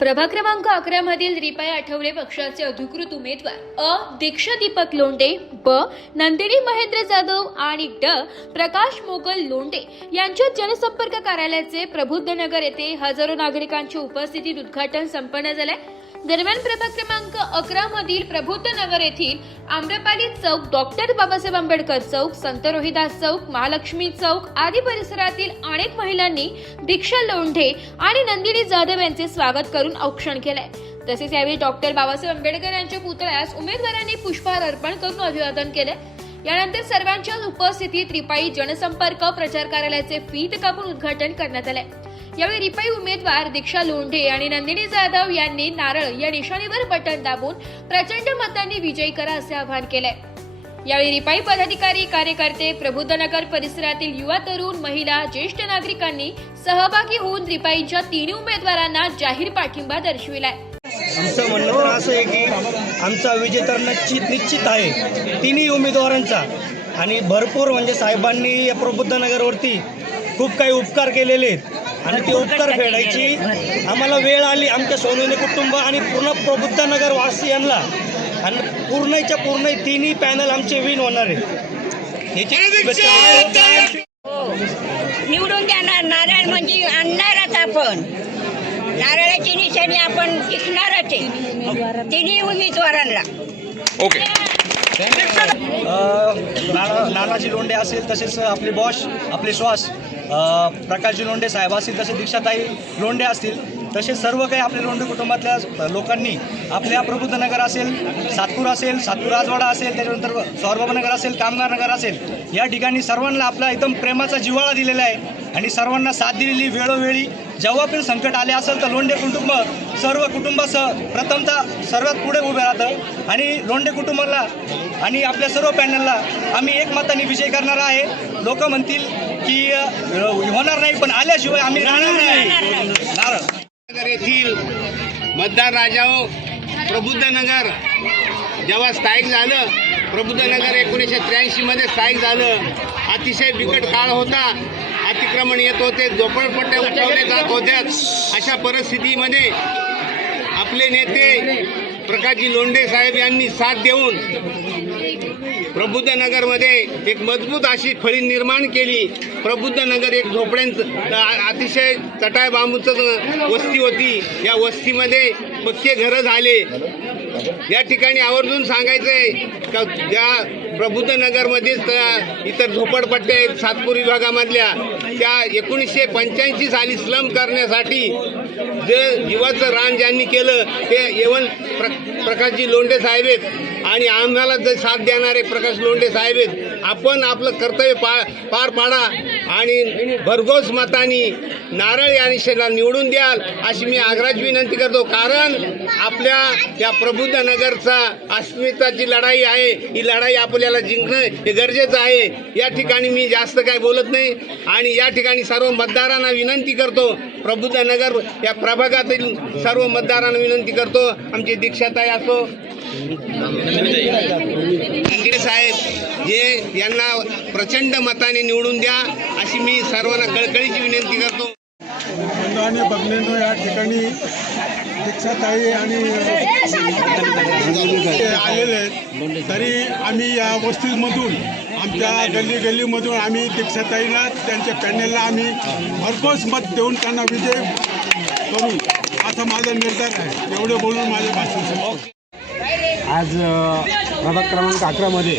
प्रभाग क्रमांक 11 मधील रिपाई आठवले पक्षाचे अधिकृत उमेदवार अ. दीक्षा दीपक लोंढे, ब. नंदिनी महेंद्र जाधव आणि ड. प्रकाश मोगल लोंढे यांच्या जनसंपर्क कार्यालयाचे प्रबुद्धनगर येथे हजारो नागरिकांच्या उपस्थितीत उद्घाटन संपन्न झाले। दरम्यान प्रभाग क्रमांक 11 मधील प्रबुद्धनगर येथील आम्रपाली चौक, डॉक्टर बाबासाहेब आंबेडकर चौक, संत रोहिदास चौक, महालक्ष्मी चौक आदी परिसरातील अनेक महिलांनी दीक्षा लोंढे आणि नंदिनी जाधव यांचे स्वागत करून औक्षण केले। तसेच यावेळी डॉक्टर बाबासाहेब आंबेडकर यांच्या पुतळ्यास उमेदवारांनी पुष्पहार अर्पण करून अभिवादन केले। यानंतर सर्वांच्या उपस्थितीत रिपाई जनसंपर्क प्रचार कार्यालयाचे फीत कापून उद्घाटन करण्यात आले। यावेळी रिपाई उमेदवार दीक्षा लोंढे आणि नंदिनी जाधव यांनी नारळ या निशाणीवर बटन दाबून प्रचंड मतांनी विजयी करा असे आवाहन केले। यावेळी रिपाई पदाधिकारी, कार्यकर्ते, प्रबुद्धनगर परिसरातील युवा, तरुण, महिला, ज्येष्ठ नागरिकांनी सहभागी होऊन रिपाईच्या तिन्ही उमेदवारांना जाहीर पाठिंबा दर्शविलाय। आमचं म्हणणं तर असं आहे की आमचा विजय तर निश्चित आहे तिन्ही उमेदवारांचा, आणि भरपूर म्हणजे साहेबांनी या प्रबुद्धनगरवरती खूप काही उपकार केलेले आहेत आणि ते उपकार फेडायची आम्हाला वेळ आली। आमच्या सोनवणे कुटुंब आणि पूर्ण प्रबुद्धनगर वासियांना आणि पूर्ण तिन्ही पॅनल आमचे विन होणार आहे। निवडून देणार, नारळ म्हणजे आणणारच आपण, नारळाची निशाणी आपण टिकणारच आहे तिन्ही उमेदवारांना। ओके, नानाजी लोंढे असेल, तसेच आपले बॉस, आपले श्वास प्रकाशजी लोंढे साहेब असतील, तसे दीक्षाताई लोंढे असतील, तसेच सर्व काही आपल्या लोंढे कुटुंबातल्या लोकांनी आपल्या प्रबुद्धनगर असेल, सातपूर राजवाडा असेल, त्याच्यानंतर स्वारबाबानगर असेल, कामगार नगर असेल, या ठिकाणी सर्वांना आपला एकदम प्रेमाचा जिव्हाळा दिलेला आहे आणि सर्वांना साथ दिलेली। वेळोवेळी जेव्हा पण संकट आले असेल तर लोंढे कुटुंब सर्व कुटुंबासह प्रथमतः सर्वात पुढे उभे राहतं आणि लोंढे कुटुंबाला आणि आपल्या सर्व पॅनलला आम्ही एक मताने विजय करणार आहे। लोक म्हणतील की होणार नाही, पण आल्याशिवाय आम्ही राहणार नाही। नगर येथील मतदार राजाओ, प्रबुद्धनगर जेव्हा स्थायिक झालं, प्रबुद्धनगर 1983 मध्ये स्थायिक झालं, अतिशय बिकट काळ होता, अतिक्रमण येत होते, झोपडपट्ट्या उठवल्या जात होत्या। अशा परिस्थितीमध्ये आपले नेते प्रकाशजी लोंढे साहेब यांनी साथ देऊन प्रबुद्धनगरमध्ये एक मजबूत अशी फळी निर्माण केली। प्रबुद्धनगर एक झोपड्यांचं अतिशय चटाई बांबूचं वस्ती होती, या वस्तीमध्ये पक्के घरं झाले। या ठिकाणी आवर्जून सांगायचं आहे का ज्या प्रबुद्धनगरमध्येच इतर झोपडपट्ट्या आहेत सातपूर विभागामधल्या, त्या 1985 साली स्लम करण्यासाठी जे जीवाचं रान ज्यांनी केलं ते एवन प्रकाशजी लोंढे साहेब आहेत आणि आम्हाला जे साथ देणारे प्रकाश लोंढे साहेब आहेत। आपण आपलं कर्तव्य पार पाडा आणि भरघोस मतांनी नारळ या निशाणीला निवडून द्याल अशी मी आग्रहाची विनंती करतो, कारण आपल्या या प्रबुद्धनगरचा अस्मिताची लढाई आहे, ही लढाई आपल्याला जिंकणं हे गरजेचं आहे। या ठिकाणी मी जास्त काय बोलत नाही आणि या ठिकाणी सर्व मतदारांना विनंती करतो, प्रबुद्धनगर या प्रभागातील सर्व मतदारांना विनंती करतो, आमची दीक्षाताई असो, नंदिनी साहेब हे यांना प्रचंड मताने निवडून द्या अशी मी सर्वांना कळकळीची विनंती करतो। बंधू भगिनींनो, या ठिकाणी दीक्षाताई आणि आलेले आहेत, तरी आम्ही या वस्तीमधून आमच्या गल्लीमधून आम्ही दीक्षाताईला त्यांच्या पॅनलला आम्ही भरघोस मत देऊन त्यांना विजय करू असा माझा निर्धार आहे। एवढे बोलून माझे भाषण संपतो। आज प्रभाग क्रमांक 11 मध्ये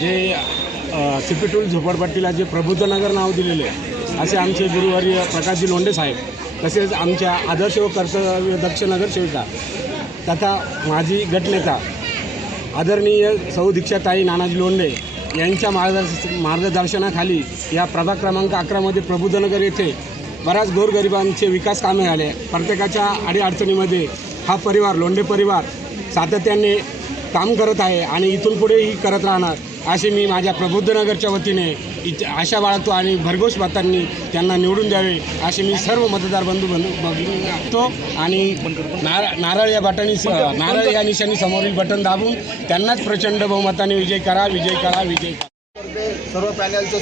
जे सिपिटूल झोपडपट्टीला जे प्रबुद्धनगर नाव दिलेले असे आमचे गुरुवर्य प्रकाशजी लोंढे साहेब, तसेच आमच्या आदर्श व कर्तव्यदक्ष नगरसेविका तथा माजी गटनेता आदरणीय सौ दीक्षाताई नानाजी लोंढे यांच्या मार्गदर्शनाखाली या प्रभाग क्रमांक 11 मध्ये प्रबुद्धनगर येथे बऱ्याच गोरगरिबांचे विकास कामे झाले। प्रत्येकाच्या अडीअडचणीमध्ये हा परिवार, लोंढे परिवार सातत्याने काम करत आहे आणि इथून पुढेही करत राहणार असे मी माझ्या प्रबुद्धनगरच्या वतीने आशा बाळगतो आणि भरघोस मतांनी त्यांना निवडून द्यावे असे मी सर्व मतदार बंधू बघतो आणि नारळ या निशाणी समोरील बटन दाबून त्यांनाच प्रचंड बहुमताने विजय करा। सर्व पॅनलचं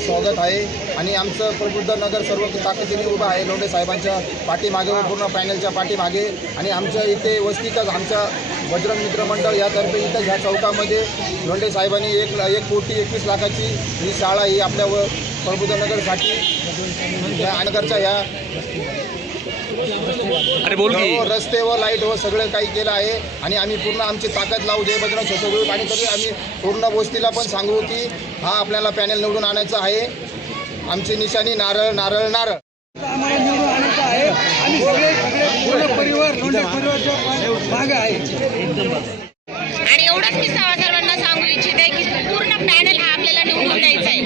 स्वागत आहे आणि आमचं प्रबुद्ध नगर सर्व ताकदीने उभं आहे लोंढे साहेबांच्या पाठीमागे व पूर्ण पॅनलच्या पाठीमागे. आणि आमच्या इथे वस्तीतच आमच्या बजरंग मित्र मंडळ यातर्फे इथं ह्या चौकामध्ये लोंढे साहेबांनी 1,21,00,000ची ही शाळा ही आपल्या प्रबुद्ध नगरसाठी नगरच्या ह्या रस्ते व लाईट व सगळं काही केलं आहे. आणि आम्ही पूर्ण आमची ताकद लावू जय बजरंग सोसायटी. आणि तरी आम्ही पूर्ण वस्तीला पण सांगू की हा आपल्याला पॅनल निवडून आणायचा आहे. आमची निशाणी नारळ नारळ नारळ. आम्हाला निवडून आणायचं आहे. आम्ही सगळे परिवार लोंढे परिवारच्या मागे आहे. आणि एवढंच मी सर्वांना सांगू इच्छिते की पूर्ण पॅनल हा आपल्याला निवडून द्यायचा आहे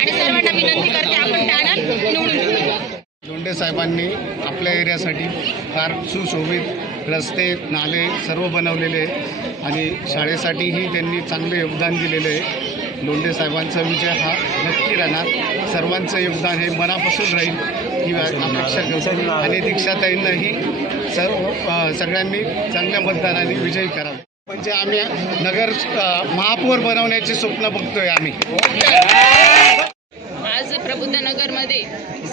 आणि सर्वांना विनंती करते आपण पॅनल निवडून देऊ. लोंढे साहेबांनी आपल्या एरियासाठी फार सुशोभित रस्ते नाले सर्व बनवलेले आहे आणि शाळेसाठीही त्यांनी चांगले योगदान दिलेले आहे. लोंढे साहेबांचा विजय हा नक्की राहणार. सर्वांचं योगदान हे मनापासून राहील ही अपेक्षा करतो आणि दीक्षाताईंनाही सगळ्यांनी चांगल्या मतदानाने विजयी करावे. म्हणजे आम्ही नगर महापौर बनवण्याचे स्वप्न बघतोय आम्ही. आज प्रबुद्ध नगरमध्ये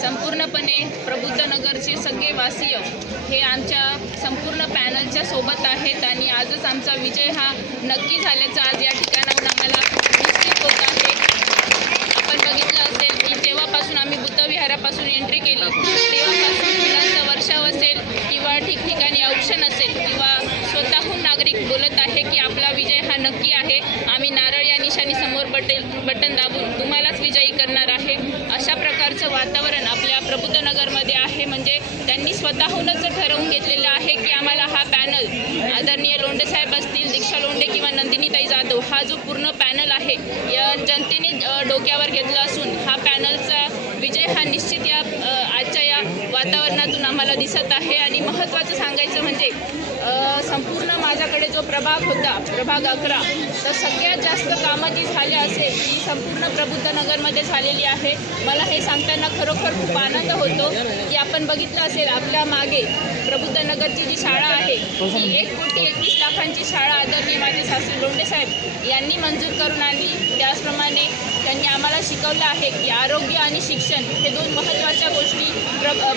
संपूर्णपणे प्रबुद्ध नगरचे सगळे वासीय हे आमच्या संपूर्ण पॅनलच्या सोबत आहेत आणि आजच आमचा विजय हा नक्की झाल्याचा आज या ठिकाणाहून आम्हाला निश्चित होत आहे. आपण बघितलं असेल की जेव्हापासून आम्ही बुद्धविहारापासून एंट्री केली तेव्हापासून फुलांचा वर्षाव असेल किंवा ठिकठिकाणी औक्षण असेल किंवा स्वतःहून नागरिक बोलत आहे की आपला विजय हा नक्की आहे. आम्ही नारळ या निशाणी समोर बटन दाबून तुम्हालाच विजयी करणार आहे. अशा प्रकारचं वातावरण आपल्या प्रबुद्ध नगरमध्ये आहे. म्हणजे त्यांनी स्वतःहूनच ठरवून घेतलेलं आहे की आम्हाला हा पॅनल आदरणीय लोंढे साहेब असतील, दीक्षा लोंढे किंवा नंदिनीताई जाधव हा जो पूर्ण पॅनल आहे या जनतेने डोक्यावर घेतला असून हा पॅनलचा विजय हा निश्चित या आजच्या या वातावरणातून आम्हाला दिसत आहे. आणि महत्त्वाचं सांगायचं म्हणजे संपूर्ण माझ्याकडे जो प्रभाग होता प्रभाग 11 तर सगळ्यात जास्त कामं जी झाली असेल ती संपूर्ण प्रबुद्ध नगरमध्ये झालेली आहे. मला हे सांगताना खरोखर खूप आनंद होतो की आपण बघितलं असेल आपल्या मागे प्रबुद्ध नगरची जी शाळा आहे ती 1,21,00,000ची शाळा आदरणीय माझे सासू लोंढे साहेब यांनी मंजूर करून आणली. त्याचप्रमाणे त्यांनी आम्हाला शिकवलं आहे की आरोग्य आणि शिक्षण हे दोन महत्त्वाच्या गोष्टी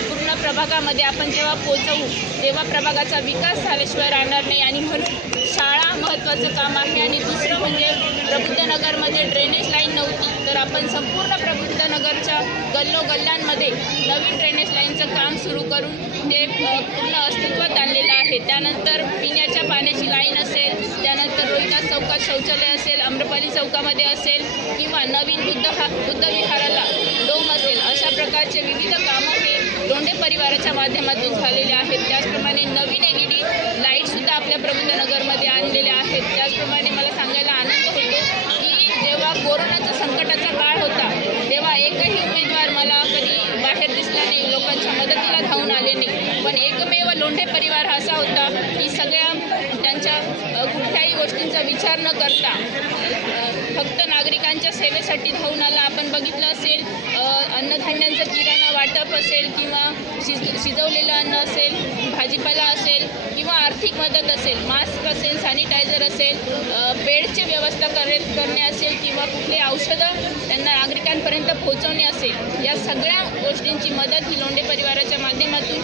पूर्ण प्रभागामध्ये आपण जेव्हा पोहोचवू तेव्हा प्रभागाचा विकास झाल्याशिवाय राहणार नाही. आणि म्हणून शाळा महत्त्वाचं काम आहे. आणि दुसरं म्हणजे प्रबुद्ध नगरमध्ये ड्रेनेज लाईन नव्हती तर आपण संपूर्ण प्रबुद्ध नगरच्या गल्लोगल्ल्यांमध्ये नवीन ड्रेनेज लाईनचं काम सुरू करून ते पूर्ण अस्तित्वात आणलेलं आहे. त्यानंतर पिण्याच्या पाण्याची लाईन असेल, त्यानंतर रोहिदास चौकात शौचालय असेल, आम्रपाली चौकामध्ये असेल किंवा नवीन बुद्धविहाराला डोम असेल, अशा प्रकारचे विविध कामं हे लोंढे परिवाराच्या माध्यमातून झालेले आहेत. त्याचप्रमाणे नवीन LED लाईटसुद्धा आपल्या प्रबुद्ध नगरमध्ये आणलेल्या आहेत. त्याचप्रमाणे मला सांगायला आनंद होतो की जेव्हा कोरोनाचा संकटाचा काळ होता तेव्हा एकही उमेदवार मला कधी बाहेर दिसला नाही, लोकांच्या मदतीला धावून आले नाही. पण एकमेव लोंढे परिवार असा होता की सगळ्या त्यांच्या कुठल्याही गोष्टींचा विचार न करता फक्त नागरिकांच्या सेवेसाठी धावून आला. आपण बघितलं असेल अन्नधान्यांचं किराणा वाटप असेल किंवा शिजवलेलं अन्न असेल, भाजीपाला असेल किंवा आर्थिक मदत असेल, मास्क असेल, सॅनिटायझर असेल, बेडची व्यवस्था करणे असेल किंवा कुठले औषधं त्यांना नागरिकांपर्यंत पोहोचवणे असेल, या सगळ्या गोष्टींची मदत ही लोंढे परिवाराच्या माध्यमातून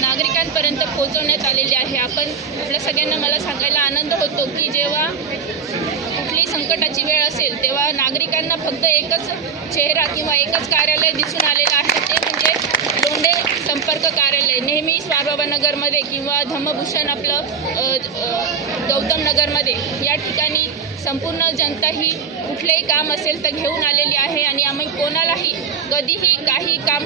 नागरिकांपर्यंत पोहोचवण्यात आलेली आहे. आपल्या सगळ्यांना मला सांगायला आनंद होतो की जेव्हा कुठलीही संकटाची वेळ असेल तेव्हा नागरिकांना फक्त एकच चेहरा किंवा एकच कार्यालय दिसून आलेलं आहे, ते म्हणजे लोंढे संपर्क कार्यालय. नेहमी स्वारबाबा नगरमध्ये किंवा धम्मभूषण आपलं गौतम नगरमध्ये या ठिकाणी संपूर्ण जनता ही कुठलेही काम असेल तर घेऊन आलेली आहे. आणि आम्ही कोणालाही कधीही काही काम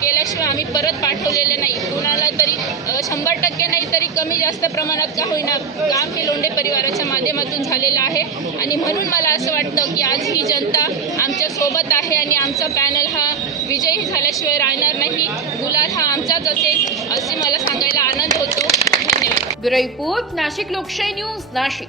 केल्याशिवाय आम्ही परत पाठवलेले नाही. कोणाला तरी 100% नाही तरी कमी जास्त प्रमाणात का होईना काम हे लोंढे परिवाराच्या माध्यमातून झालेलं आहे. आणि म्हणून मला असं वाटतं की आज ही जनता आमच्या सोबत आहे आणि आमचा पॅनल हा विजयी झाल्याशिवाय राहणार नाही. गुलाल हा आमचाच असेल असे मला सांगायला आनंद होतो. धन्यवाद. ब्युरो रिपोर्ट, नाशिक लोकशाही न्यूज, नाशिक.